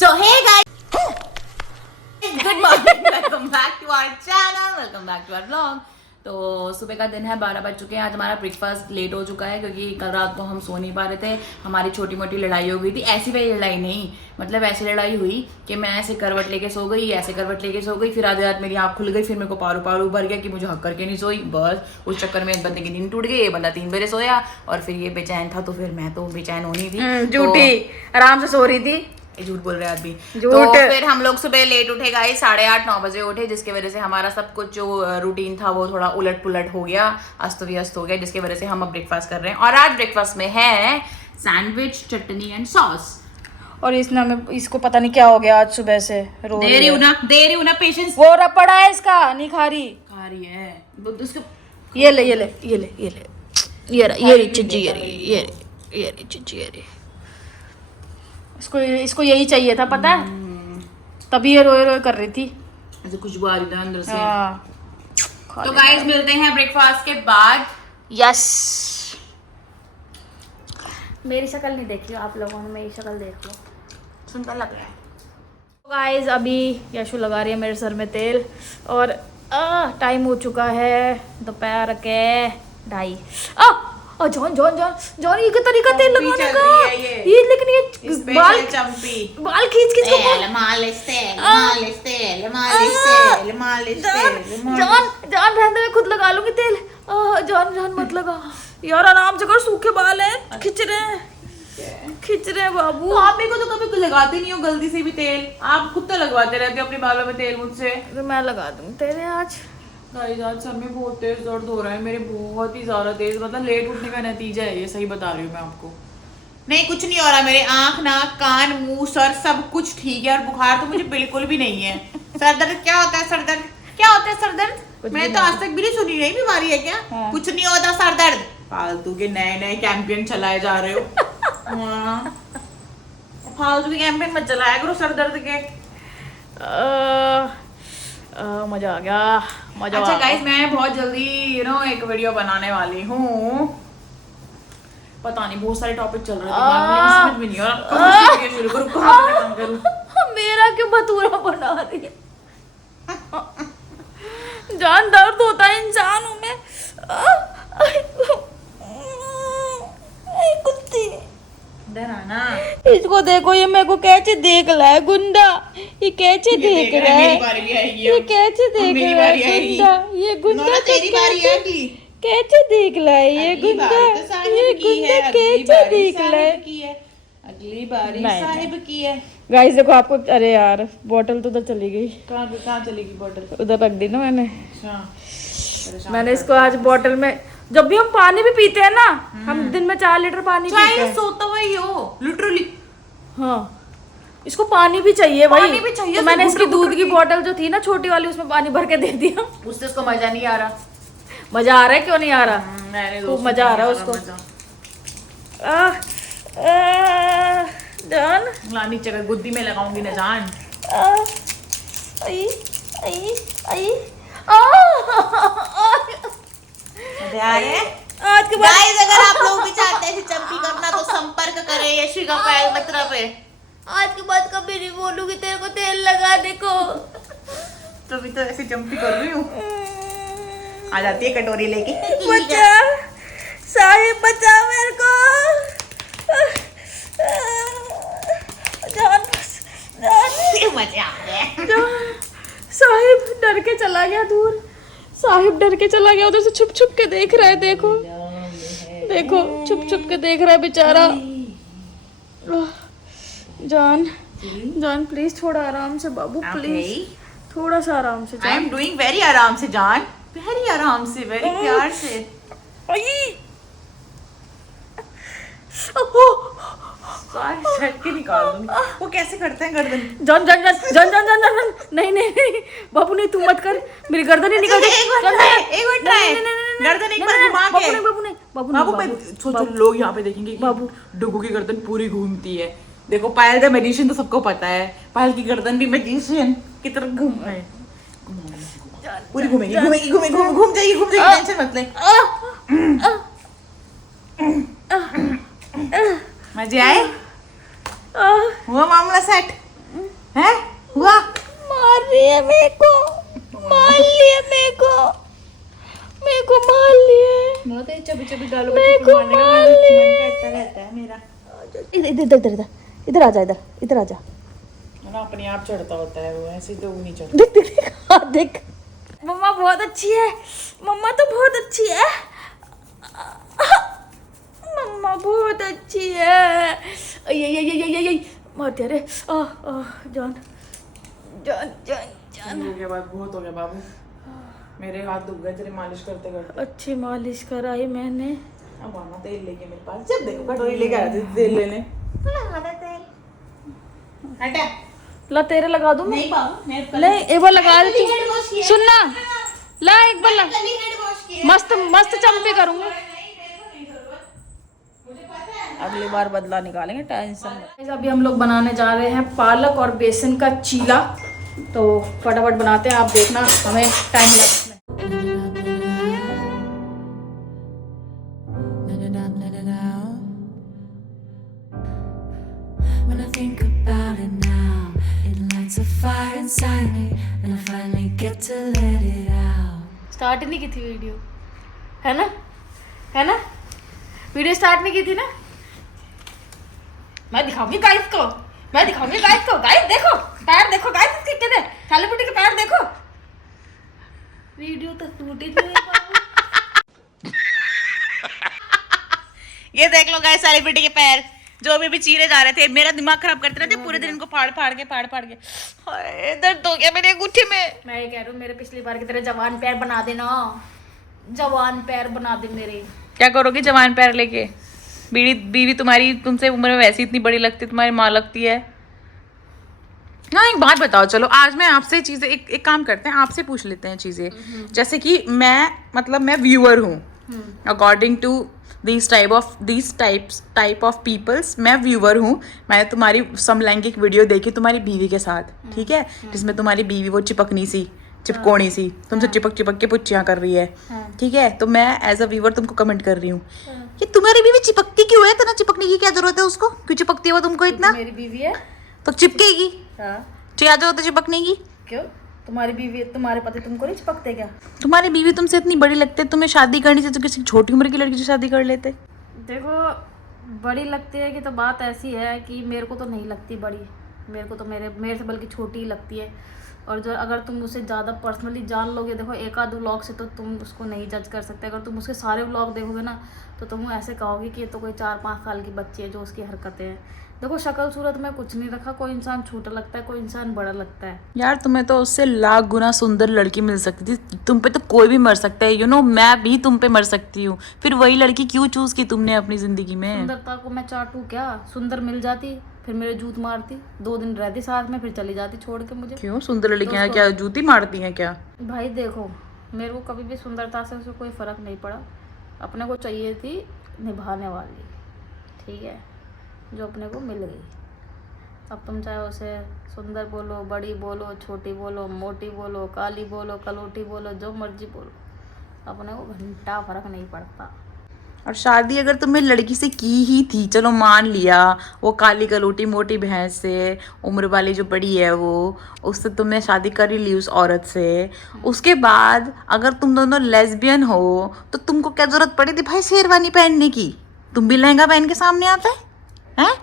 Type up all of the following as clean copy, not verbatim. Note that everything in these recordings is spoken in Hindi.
So hey guys, good morning, welcome back to our channel, welcome back to our vlog। तो सुबह का दिन है, 12 बज चुके हैं। आज हमारा ब्रेकफास्ट लेट हो चुका है क्योंकि कल रात को हम सो नहीं पा रहे थे। हमारी छोटी मोटी लड़ाई हो गई थी, ऐसी वही लड़ाई नहीं, मतलब ऐसी लड़ाई हुई कि मैं ऐसे करवट लेके सो गई, ऐसे करवट लेके सो गई, फिर आधी रात मेरी आँख खुल गई, फिर मेरे को पारू पारू भर गया कि मुझे हक करके नहीं सोई। बस उस चक्कर में एक बंदे की नींद टूट गई, ये बंदा 3 बजे सोया और फिर ये बेचैन था, तो फिर मैं तो बेचैन होनी थी। झूठी आराम से सो रही थी, झूठ बोल रहे हैं आदमी। तो फिर हम लोग सुबह लेट उठे गाइस, 8:30-9 बजे उठे, जिसकी वजह से हमारा सब कुछ जो रूटीन था वो थोड़ा उलट पुलट हो गया, अस्त व्यस्त हो गया, जिसकी वजह से हम अब ब्रेकफास्ट कर रहे हैं। और आज ब्रेकफास्ट में है सैंडविच, चटनी एंड सॉस। और इसने हमें, इसको पता नहीं क्या हो गया आज सुबह से रो दे रही हूं ना पेशेंस। वो रपड़ा है इसका, नहीं खा रही है उसको। ये ले ये चिज्जी, ये चिज्जी, इसको यही चाहिए था, पता है, तभी ये रोए रोए कर रही थी। ऐसे खुशबू आ रही थी अंदर से। तो गाइस मिलते हैं ब्रेकफास्ट के बाद। यस, मेरी शक्ल नहीं देखी आप लोगों ने, मेरी शक्ल देख लो, सुंदर लग रहा है। गाइस अभी यशु लगा रही है मेरे सर में तेल और टाइम हो चुका है दोपहर के 2:30। जॉन जॉन जॉन जॉन, ये क्या तरीका तेल लगाने का, ये लेकिन ये बाल चंपी बाल खींच खींच जॉन जॉन रहने में खुद लगा लूंगी तेल। जॉन जॉन मत लगा यार, आराम से कर, सूखे बाल हैं, खिंच रहे हैं बाबू। तो आप मेरे को तो कभी लगाते नहीं हो गलती से भी तेल, आप खुद तो लगवाते रहते हो अपने बालों में तेल मुझसे। तो मैं लगा दूँ तेरे आज। गाइस आज सर में बहुत तेज दर्द हो रहा है मेरे, बहुत ही ज्यादा तेज, मतलब लेट उठने का नतीजा है ये, सही बता रही हूँ मैं आपको। नहीं कुछ नहीं हो रहा, मेरे आंख नाक कान मुंह सर सब कुछ ठीक है, और बुखार तो मुझे बिल्कुल भी नहीं है। सर दर्द क्या होता है, सर दर्द क्या होता है, सर दर्द मैंने तो आज तक भी नहीं सुनी, नहीं बीमारी है क्या? हाँ। कुछ नहीं होता सर दर्द, फालतू के नए नए कैंपेन चलाए जा रहे हो। फालतू के कैंपेन मत चलाया करो सर दर्द के। मजा आ गया, मजा। अच्छा गाइस मैं बहुत जल्दी एक वीडियो बनाने वाली हूँ, पता नहीं बहुत सारे टॉपिक चल रहे हैं, समझ में नहीं आ रहा कहाँ से वीडियो शुरू करूँ, कहाँ से खत्म करूँ। मेरा क्यों भटूरा बना रही है? जान दर्द होता है इंसानों में। कुत्ती डराना, इसको देखो, ये मेरे को कैसे देख रहा है गुंडा, ये कैसे देख रहा है, ये कैसे देख रहा है गुंडा, ये गुंडा तेरी बारी है अगली, कैसे देख रहा है ये गुंडा, ये गुंडा कैसे देख रहा है। अगली बारी साहिब की है। गाइस देखो आपको, अरे यार बोतल तो उधर चली गई, कहाँ चलेगी बोतल? उधर रख दी ना मैंने। अच्छा मैंने इसको आज बोतल में, जब भी हम पानी भी पीते हैं ना, हम दिन में 4 लीटर पानी पीते हैं। सोता हुआ हो लिटरली। हाँ इसको पानी भी चाहिए भाई, पानी भी चाहिए, तो मैंने इसकी दूध की बोतल जो थी ना छोटी वाली, उसमें पानी भर के दे दिया। उससे उसको मजा नहीं आ रहा। मजा आ रहा है, क्यों नहीं आ रहा, खूब मजा आ रहा है उसको। जान नीचे का गुद्दी में लगाऊंगी ना जान। आई आई आई आज के बाद गाइस अगर आप लोग भी चाहते हैं चंपी करना तो संपर्क करें यशिका पैल मत्रा पे। आज के बाद कभी नहीं बोलूंगी तेरे को तेल लगाने को। तभी तो ऐसी चंपी कर रही हूँ, आ जाती है कटोरी लेके। बचा साहिब, बचा मेरे को। जान मजा आ गया। साहिब डर के चला गया दूर, साहिब डर के चला गया, उधर से छुप छुप के देख रहा है, देखो देखो छुप छुप के देख रहा है बेचारा। जान जान प्लीज थोड़ा आराम से बाबू, प्लीज थोड़ा सा आराम से। आई एम डूइंग वेरी आराम से जान, वेरी आराम से, वेरी प्यार से। झटके निकाल दूंगी। वो कैसे करते हैं गर्दन? जान जान जान जान जान जान जान, नहीं नहीं नहीं बाबू नहीं, तू मत कर, मेरी गर्दन ही निकल गई। एक बार ट्राई, गर्दन एक बार घुमा के। बाबू सोचो लोग यहाँ पे देखेंगे बाबू डुगू की गर्दन पूरी घूमती है। देखो पायल द मैजिशियन तो सबको पता है, पायल की गर्दन भी मैजिशियन की तरह घूम रहे, पूरी घूमेगी घूमेगी घूमेगी घूम जाएगी टेंशन मत ले। मजे आए? हुआ मामला सेट? है हुआ मार रही है मेरे को, मार लिया मेरे को मार लिए, बहुत चबी चबी डालो मेरे को मार लिए। रहता है मेरा। इधर आ जा, इधर आ जा। ना अपने आप चढ़ता होता है वो, ऐसे तो नहीं चढ़ता। देख देख देख, हाँ देख। मम्मा बहुत अच्छी है, मम्मा तो बहुत अच्छी है, मम्मा बहुत अच्छी है। ये मारते रे, जान जान जान जान। हो गया बात, बहुत हो गया बाबू, मेरे हाथ दुख गए तेरी मालिश करते करते। अच्छी मालिश कराई मैंने। अब मामा तेल लेके मेरे पास, जब देखो कटोरी लेके आए थे तेल लेने। हटा ला तेरे लगा दूं मैं? नहीं बाबू, मैं नहीं, एक बार लगा रही थी, सुनना, ला एक बार ला, मस्त मस्त चंपे करूंगी। अगली बार बदला निकालेंगे, टेंशन मत। अभी हम लोग बनाने जा रहे हैं पालक और बेसन का चीला, तो फटाफट बनाते हैं, आप देखना हमें टाइम लगता है। When I think about it now, it lights a fire inside me, and I finally get to let it out. Start नहीं की थी वीडियो, है ना, है ना, वीडियो स्टार्ट नहीं की थी ना। मैं दिखाऊंगी गाइस को, मैं दिखाऊंगी गाइस को, गाइस देखो पैर देखो, गाइस इसके कितने थाली पुटी के पैर देखो। वीडियो तो शूट ही नहीं हुई बाबू। ये देख लो गाइस, सेलिब्रिटी के पैर जो भी चीरे जा रहे थे, मेरा दिमाग खराब करते रहते पूरे दिन, इनको फाड़ फाड़ के हाय दर्द हो गया मेरे अंगूठे में। मैं ये कह रही हूँ, मेरे पिछली बार की तरह जवान पैर बना देना, जवान पैर बना दे मेरे। क्या करोगे जवान पैर लेके? बीवी तुम्हारी तुमसे उम्र में वैसी इतनी बड़ी लगती है, तुम्हारी माँ लगती है। हाँ एक बात बताओ, चलो आज मैं आपसे चीजें एक काम करते हैं, आपसे पूछ लेते हैं चीजें, जैसे कि मैं व्यूअर हूँ, according to this type of peoples मैं व्यूअर हूँ। मैंने तुम्हारी समलैंगिक वीडियो देखी तुम्हारी बीवी के साथ, ठीक है, जिसमें तुम्हारी बीवी वो चिपकोनी सी तुमसे चिपक के पुच्चियाँ कर रही है, ठीक है, तो मैं एज अ व्यूअर तुमको कमेंट कर रही हूँ कि तुम्हारी बीवी चिपकती क्यों है, इतना चिपकने की क्या जरूरत है उसको, क्यों चिपकती है वो तुमको इतना? मेरी बीवी है तो चिपकेगी, हाँ। क्या जरूरत है चिपकने की? क्यों, तुम्हारी बीवी, तुम्हारे पति तुमको नहीं चिपकते क्या? तुम्हारी बीवी तुमसे इतनी बड़ी लगती है, तुम्हें शादी करनी चाहिए तो किसी छोटी उम्र की लड़की से शादी कर लेते। देखो बड़ी लगती है कि तो बात ऐसी है कि मेरे को तो नहीं लगती बड़ी, मेरे को तो मेरे से बल्कि छोटी ही लगती है। और जो अगर तुम उसे ज़्यादा पर्सनली जान लोगे, देखो एक आध व्लॉग से तो तुम उसको नहीं जज कर सकते, अगर तुम उसके सारे व्लॉग देखोगे ना तो तुम ऐसे कहोगे कि ये तो कोई 4-5 साल की बच्ची है जो उसकी हरकतें हैं। देखो शक्ल सूरत में कुछ नहीं रखा, कोई इंसान छोटा लगता है, कोई इंसान बड़ा लगता है। यार तुम्हें तो उससे लाख गुना सुंदर लड़की मिल सकती थी, तुम पे तो कोई भी मर सकता है, मैं भी तुम पे मर सकती हूँ, फिर वही लड़की क्यों चूज की तुमने अपनी जिंदगी में? सुंदरता को मैं चाटू क्या, सुंदर मिल जाती फिर मेरे जूत मारती, 2 दिन रहती साथ में फिर चली जाती छोड़ के मुझे। क्यों, सुंदर लड़कियां क्या जूती मारती हैं क्या? भाई देखो मेरे को कभी भी सुंदरता से उसे कोई फर्क नहीं पड़ा, अपने को चाहिए थी निभाने वाली, ठीक है, जो अपने को मिल गई। अब तुम चाहे उसे सुंदर बोलो, बड़ी बोलो, छोटी बोलो, मोटी बोलो, काली बोलो, कलोटी बोलो, जो मर्जी बोलो, अपने को घंटा फर्क नहीं पड़ता। और शादी अगर तुमने लड़की से की ही थी, चलो मान लिया, वो काली कलोटी मोटी भैंस से, उम्र वाली जो बड़ी है वो, उससे तुमने शादी कर ही ली उस औरत से, उसके बाद अगर तुम दोनों लेस्बियन हो तो तुमको क्या जरूरत पड़ी थी भाई शेरवानी पहनने की? तुम भी लहंगा पहन के सामने आते हैं?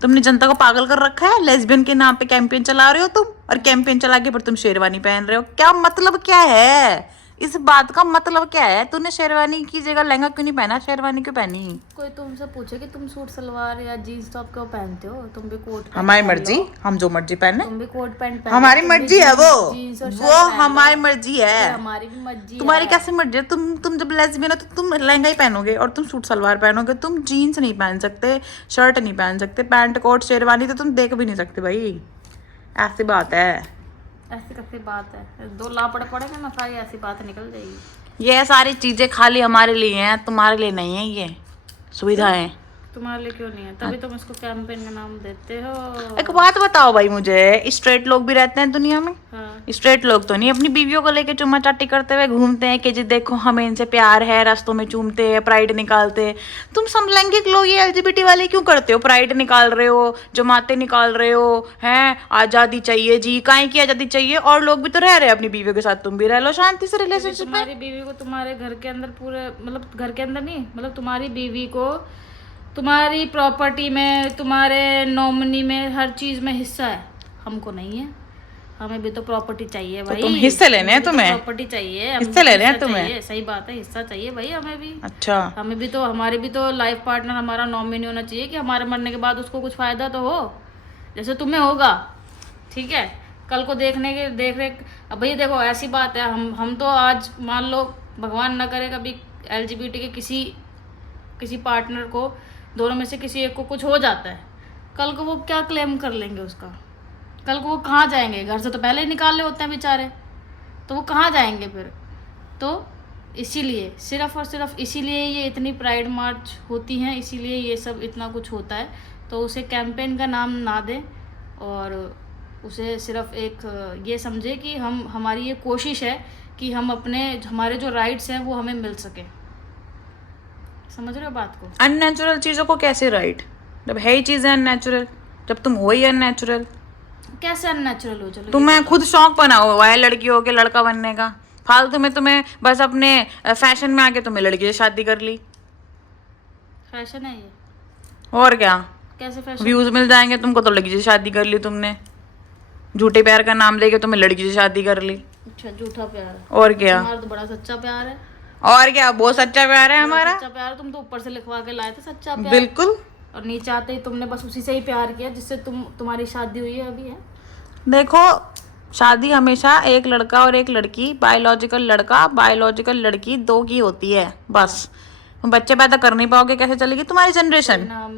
तुमने जनता को पागल कर रखा है, लेस्बियन के नाम पे कैंपेन चला रहे हो तुम, और कैंपेन चला के फिर तुम शेरवानी पहन रहे हो, क्या मतलब क्या है इस बात का? मतलब क्या है, तूने शेरवानी की जगह लहंगा क्यों नहीं पहना, शेरवानी क्यों पहनी? कोई तुमसे पूछे कि तुम सूट सलवार या जीन्स टॉप क्यों पहनते हो, तुम भी कोट पैंट हमारी पहन मर्जी, लो। हम जो मर्जी पहने, तुम भी कोट पैंट पहन हमारी लो, तुम भी मर्जी है जीन्स और वो शर्ट पहन लो। हमारी मर्जी है, हमारी भी मर्जी तुम्हारी है। कैसे मर्जी है? तुम जब लेस्बियन हो तो तुम लहंगा ही पहनोगे और तुम सूट सलवार पहनोगे, तुम जीन्स नहीं पहन सकते, शर्ट नहीं पहन सकते, पैंट कोट शेरवानी तो तुम देख भी नहीं सकते भाई, ऐसी बात है। ऐसी कैसी बात है, 2 लापड़ पड़ेंगे ना सारी ऐसी बात निकल जाएगी। ये सारी चीजें खाली हमारे लिए हैं, तुम्हारे लिए नहीं है, ये सुविधाएं तुम्हारे लिए क्यों नहीं है, तभी तुम इसको कैंपेन का नाम देते हो। एक बात बताओ भाई मुझे, स्ट्रेट लोग भी रहते हैं दुनिया में, हाँ स्ट्रेट लोग तो नहीं अपनी बीवियों को लेके चुम्मा चाटी करते हुए घूमते हैं कि जी देखो हमें इनसे प्यार है, रास्तों में चूमते हैं, प्राइड निकालते हैं। तुम समलैंगिक लोग ये LGBT वाले क्यों करते हो? प्राइड निकाल रहे हो, जमाते निकाल रहे हो, हैं आजादी चाहिए जी, काहे की आजादी चाहिए? और लोग भी तो रह रहे हैं अपनी बीवियों के साथ, तुम भी रह लो शांति से रिलेशनशिप में। तुम्हारी बीवी को तुम्हारे घर के अंदर पूरे, मतलब घर के अंदर नहीं, मतलब तुम्हारी बीवी को तुम्हारी प्रॉपर्टी में, तुम्हारे नॉमिनी में, हर चीज में हिस्सा है। हमको नहीं है, हमें भी तो प्रॉपर्टी चाहिए भाई। तुम हिस्से लेने हैं तुम्हें? प्रॉपर्टी चाहिए, हिस्से लेने हैं तुम्हें? चाहिए, सही बात है, हिस्सा चाहिए भाई हमें भी। अच्छा, हमें भी तो, हमारे भी तो लाइफ पार्टनर हमारा नॉमिनी होना चाहिए कि हमारे मरने के बाद उसको कुछ फायदा तो हो, जैसे तुम्हें होगा। ठीक है, कल को देख रेख। अब भाई देखो ऐसी बात है, हम तो आज मान लो भगवान ना करे कभी LGBT के किसी पार्टनर को, दोनों में से किसी एक को कुछ हो जाता है, कल को वो क्या क्लेम कर लेंगे उसका? कल को वो कहाँ जाएंगे? घर से तो पहले ही निकाले होते हैं बेचारे, तो वो कहाँ जाएंगे फिर? तो इसीलिए, सिर्फ और सिर्फ इसीलिए ये इतनी प्राइड मार्च होती हैं, इसीलिए ये सब इतना कुछ होता है। तो उसे कैंपेन का नाम ना दें और उसे सिर्फ एक ये समझे कि हमारी ये कोशिश है कि हमारे जो राइट्स हैं वो हमें मिल सके। समझ रहे हो बात को? अननेचुरल चीजों को कैसे राइट? जब है ही चीजें अननेचुरल, जब तुम हो ही अननेचुरल। कैसे अननेचुरल हो? चलो तुम्हें खुद शौक बना हुआ है लड़की हो के लड़का बनने का, फालतू में तुम्हें बस अपने फैशन में आके तुम्हें लड़की से शादी कर ली। फैशन है ये? और क्या, कैसे फैशन? व्यूज मिल जाएंगे तुमको तो लड़की से शादी कर ली तुमने, झूठे प्यार का नाम लेके तुम्हें लड़की से शादी कर ली। अच्छा, झूठा प्यार है? और क्या, तुम्हारा तो बड़ा सच्चा प्यार है। और क्या, बहुत सच्चा प्यार है हमारा। सच्चा प्यार, तुम तो ऊपर से लिखवा के लाए थे सच्चा प्यार। बिल्कुल। और नीचे आते ही तुमने बस उसी से ही प्यार किया जिससे तुम्हारी शादी हुई है अभी है। देखो, शादी हमेशा एक लड़का और एक लड़की, बायोलॉजिकल लड़का बायोलॉजिकल लड़की, दो की होती है बस। तुम बच्चे पैदा कर नहीं पाओगे, कैसे चलेगी तुम्हारी जनरेशन? नाम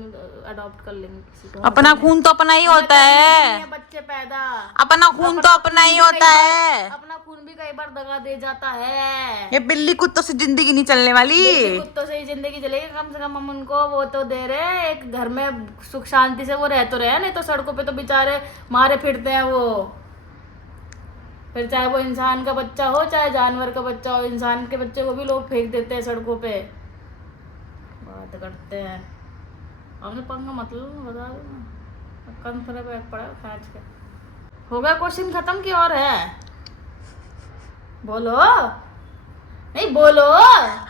अडॉप्ट कर लेंगे किसी को। अपना खून तो अपना ही होता है, बच्चे पैदा, अपना खून तो अपना ही होता है। अपना खून भी कई बार दगा दे जाता है। ये बिल्ली कुत्तों से जिंदगी नहीं चलने वाली। कुत्तों से ही जिंदगी चलेगी, कम से कम हम उनको वो तो दे रहे हैं, एक घर में सुख शांति से वो रह तो रहे, नहीं तो सड़कों पे तो बेचारे मारे फिरते हैं वो। फिर चाहे वो इंसान का बच्चा हो चाहे जानवर का बच्चा हो, इंसान के बच्चे को भी लोग फेंक देते हैं सड़कों पे। बात करते हैं, हमने पंगा मतलब बता दो, कंफरे पे पड़ा खींच के। हो गया क्वेश्चन खत्म की और है? बोलो, नहीं बोलो।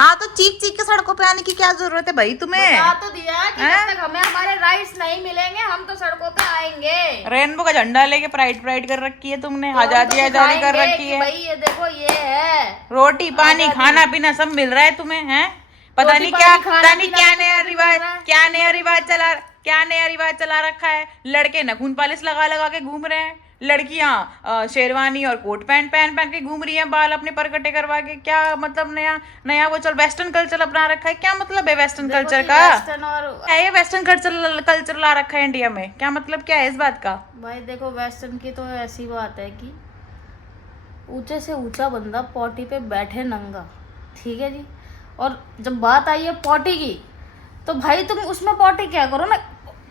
हाँ तो चीख चीख के सड़कों पे आने की क्या जरूरत है भाई तुम्हें? बता तो दिया कि जब तक हमें हमारे राइट्स नहीं मिलेंगे हम तो सड़कों पे आएंगे। रेनबो का झंडा लेके प्राइड कर रखी है तुमने, आजादी आजादी कर रखी है। भाई ये देखो, ये है रोटी पानी खाना पीना सब मिल रहा है तुम्हें, हैं? पता नहीं क्या नया रिवाज चला रखा है। लड़के नखून पालिश लगा लगा के घूम रहे हैं, लड़कियां शेरवानी और कोट पैंट पहन के घूम रही हैं, बाल अपने परकटे करवा के। क्या मतलब नया वो चल वेस्टर्न कल्चर अपना रखा है? क्या मतलब है वेस्टर्न कल्चर का? है ये वेस्टर्न कल्चर ला रखा है इंडिया में, क्या मतलब क्या है इस बात का? भाई देखो, वेस्टर्न की तो ऐसी बात है कि ऊंचे से ऊंचा बंदा पॉटी पे बैठे नंगा, ठीक है जी। और जब बात आई है पॉटी की, तो भाई तुम उसमें पॉटी क्या करो ना,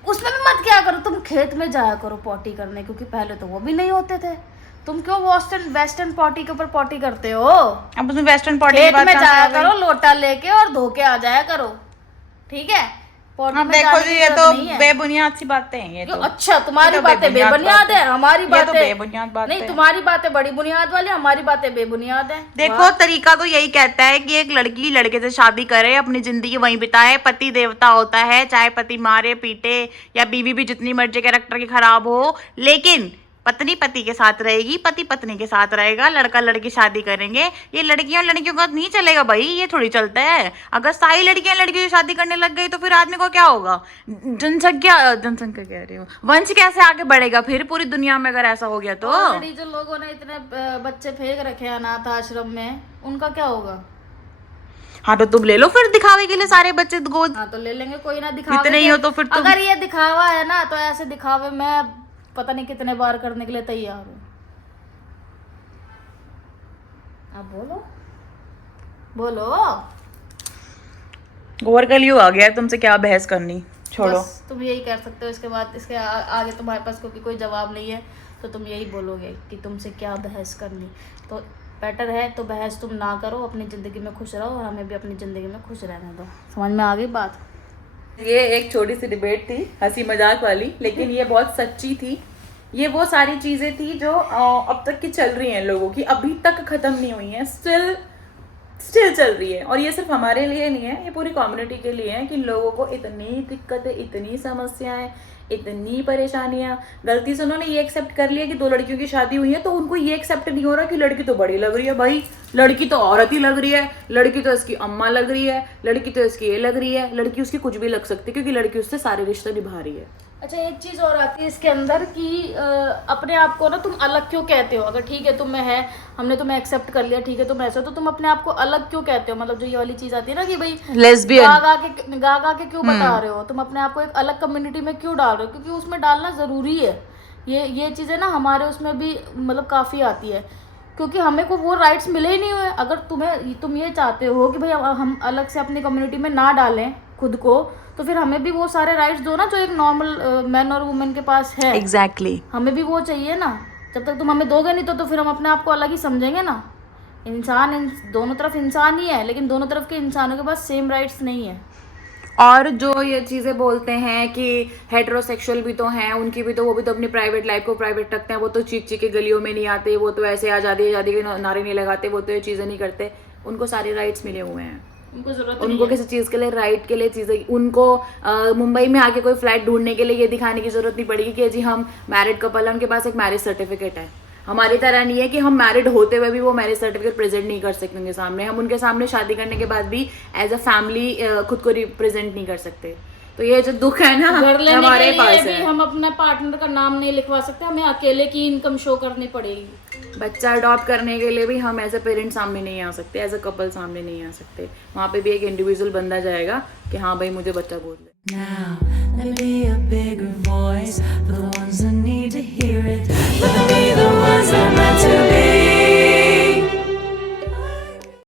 उसमें भी मत क्या करो, तुम खेत में जाया करो पॉटी करने, क्योंकि पहले तो वो भी नहीं होते थे। तुम क्यों वेस्टर्न पॉटी के ऊपर पॉटी करते हो? अब उसमें वेस्टर्न पॉटी खेत में जाया करो लोटा लेके और धो के आ जाया करो, ठीक है? देखो जी, ये तो बेबुनियाद सी बातें हैं ये तो। अच्छा, तुम्हारी बातें बेबुनियाद है, हमारी बातें बेबुनियाद बातें नहीं। तुम्हारी बातें बड़ी बुनियाद वाली, हमारी बातें बेबुनियाद है। देखो, तरीका तो यही कहता है कि एक लड़की लड़के से शादी करे, अपनी जिंदगी वहीं बिताए, पति देवता होता है, चाहे पति मारे पीटे या बीवी भी जितनी मर्जी कैरेक्टर की खराब हो, लेकिन पत्नी पति के साथ रहेगी, पति पत्नी के साथ रहेगा, लड़का लड़की शादी करेंगे। ये लड़कियों का नहीं चलेगा भाई, ये थोड़ी चलता है। अगर सारी लड़कियां लड़कियों से शादी करने लग गई तो फिर आदमी को क्या होगा? जनसंख्या कह रही हूँ, वंश कैसे आगे बढ़ेगा फिर पूरी दुनिया में अगर ऐसा हो गया तो? ऑलरेडी जो लोगों ने इतने बच्चे फेंक रखे हैं अनाथ आश्रम में, उनका क्या होगा? हाँ तो तुम ले लो फिर दिखावे के लिए सारे बच्चे गोद। हाँ तो ले लेंगे, कोई ना दिखावे इतने ही हो तो फिर तुम... अगर ये दिखावा है ना, तो ऐसे दिखावे में पता नहीं कितने बार करने के लिए तैयार हूँ। अब बोलो गोबर कलियो आ गया, तुमसे क्या बहस करनी। छोड़ो। बस तुम यही कर सकते हो, इसके बाद इसके आगे तुम्हारे पास क्योंकि कोई जवाब नहीं है, तो तुम यही बोलोगे कि तुमसे क्या बहस करनी। तो बेटर है तो बहस तुम ना करो, अपनी ज़िंदगी में खुश रहो और हमें भी अपनी ज़िंदगी में खुश रहने दो। समझ में आ गई बात? ये एक छोटी सी डिबेट थी, हंसी मजाक वाली, लेकिन ये बहुत सच्ची थी। ये वो सारी चीजें थी जो अब तक की चल रही हैं लोगों की, अभी तक खत्म नहीं हुई हैं, स्टिल चल रही है। और ये सिर्फ हमारे लिए नहीं है, ये पूरी कम्युनिटी के लिए है कि लोगों को इतनी दिक्कतें, इतनी समस्याएं, इतनी परेशानियां, गलती से उन्होंने ये एक्सेप्ट कर लिया कि 2 लड़कियों की शादी हुई है, तो उनको ये एक्सेप्ट नहीं हो रहा कि लड़की तो बड़ी लग रही है। भाई लड़की तो औरत ही लग रही है, लड़की तो इसकी अम्मा लग रही है, लड़की तो इसकी ये लग रही है, लड़की उसकी कुछ भी लग सकती है क्योंकि लड़की उससे सारे रिश्ते निभा रही है। अच्छा, एक चीज़ और आती है इसके अंदर कि अपने आप को ना तुम अलग क्यों कहते हो? अगर ठीक है तुम में है, हमने तुम्हें एक्सेप्ट कर लिया, ठीक है तुम ऐसे हो, तो तुम अपने आप को अलग क्यों कहते हो? मतलब जो ये वाली चीज़ आती है ना कि भाई लेस्बियन, गा के क्यों बता रहे हो? तुम अपने आप को एक अलग कम्युनिटी में क्यों डाल रहे हो? क्योंकि उसमें डालना ज़रूरी है। ये चीज़ें ना हमारे उसमें भी मतलब काफ़ी आती है, क्योंकि हमें को वो राइट्स मिले ही नहीं हुए। अगर तुम ये चाहते हो कि भाई हम अलग से अपनी कम्युनिटी में ना डालें खुद को, तो फिर हमें भी वो सारे राइट्स दो ना जो एक नॉर्मल मैन और वुमेन के पास है। एग्जैक्टली। हमें भी वो चाहिए ना। जब तक तुम हमें दोगे नहीं तो फिर हम अपने आप को अलग ही समझेंगे ना। इंसान दोनों तरफ इंसान ही है, लेकिन दोनों तरफ के इंसानों के पास सेम राइट्स नहीं है। और जो ये चीज़ें बोलते हैं कि हेट्रोसेक्सुअल भी तो हैं, उनकी भी तो, वो भी तो अपनी प्राइवेट लाइफ को प्राइवेट रखते हैं, वो तो चीख के गलियों में नहीं आते, वो तो ऐसे आज़ादी के नारे नहीं लगाते, वो तो ये चीज़ें नहीं करते। उनको सारे राइट्स मिले हुए हैं, उनको जरूरत उनको किसी चीज़ के लिए, राइट के लिए चीज़ें, उनको मुंबई में आके कोई फ्लैट ढूंढने के लिए ये दिखाने की जरूरत नहीं पड़ेगी कि जी हम मैरिड कपल हैं, उनके पास एक मैरिज सर्टिफिकेट है। हमारी तरह नहीं है कि हम मैरिड होते हुए भी वो मैरिज सर्टिफिकेट प्रेजेंट नहीं कर सकेंगे सामने, हम उनके सामने शादी करने के बाद भी एज अ फैमिली खुद को रिप्रेजेंट नहीं कर सकते। तो ये जो दुख है ना हमारे पास है, हम अपने पार्टनर का नाम नहीं लिखवा सकते, हमें अकेले की इनकम शो करनी पड़ेगी। बच्चा अडॉप्ट करने के लिए भी हम एज अ पेरेंट सामने नहीं आ सकते, एज अ कपल सामने नहीं आ सकते। वहाँ पे भी एक इंडिविजुअल बंदा जाएगा कि हाँ भाई मुझे बच्चा बोल दे। Now, let me be a bigger voice for the ones that need to hear